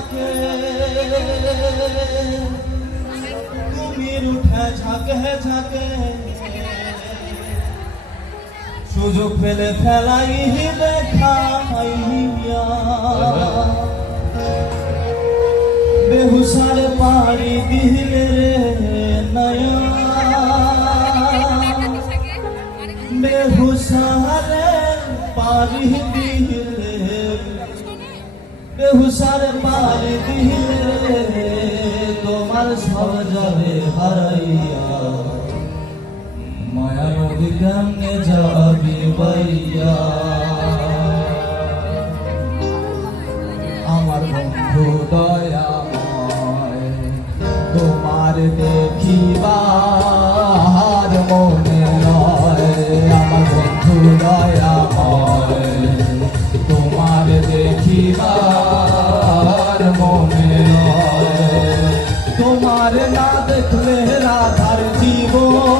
থাকে কুমির উঠে ঝাঁকে ঝাঁকে। সুযোগ পেলে ফেলাই দেখাইয়া বেহুসার পাড়ি দিলে রে নয়া। বেহুসারে পারি দিলে বেহুসারে পারি দিলে তোমার সব যাবে হারাইয়া। মায়া নদী যাবি বাইয়া আমার বন্ধু দয়াময়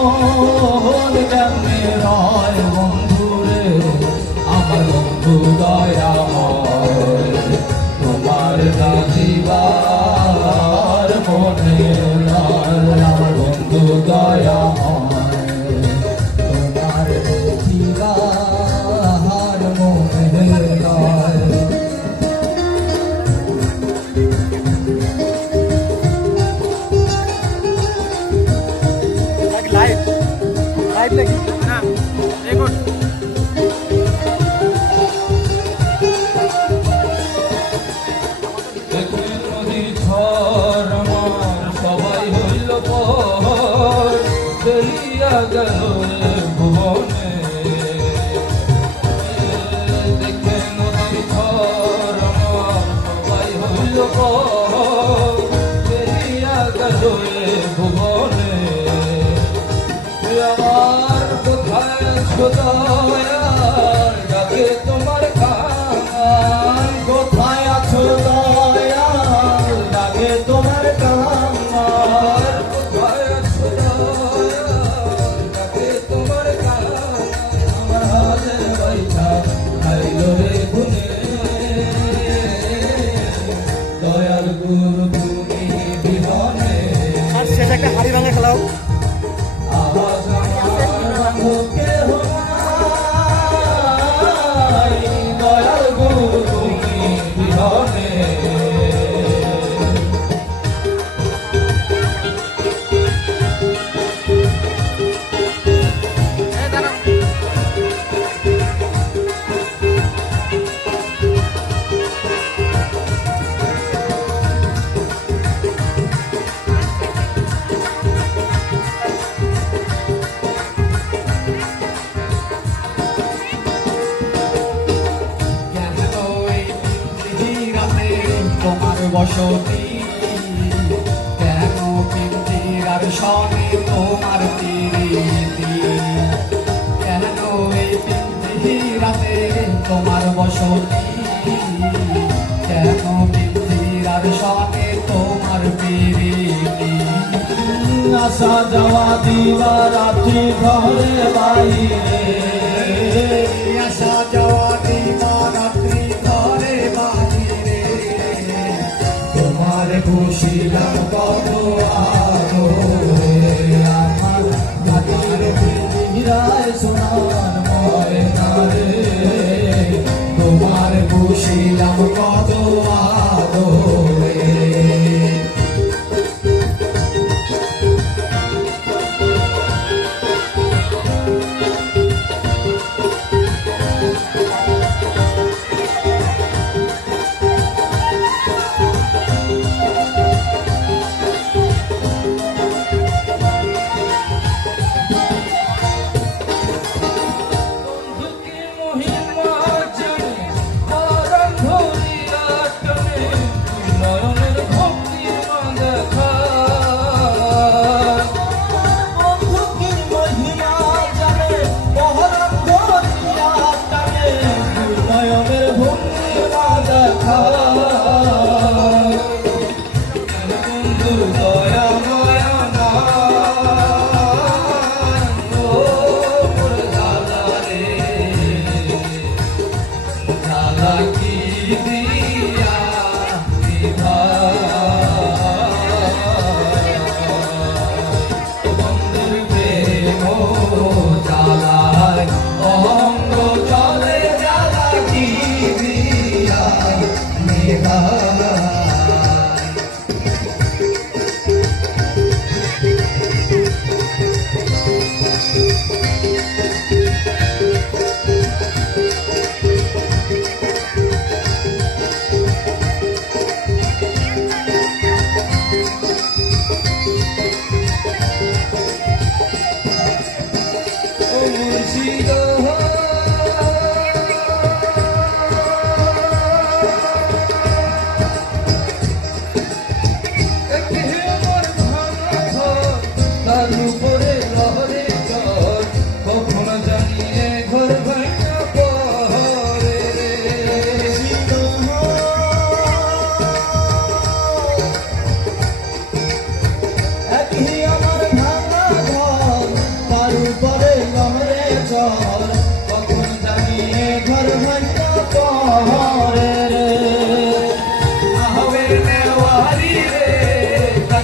জীবন কেমনে রয় বন্ধুরে? আমার বন্ধু দয়াময় নাকি না রেকর্ড সবাই হইল পর দেরিয়া গেল ভুবনে দেখে নদীর ঝড় সবাই হইল পর কোথায় বসতি কেন পিঞ্জিরার সনে তোমার পিঞ্জিরাতে তোমার আসা যাওয়া দিবা রাত্রি ঘরে বাইরে। খুশিলাম কত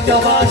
Jawab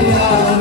দিল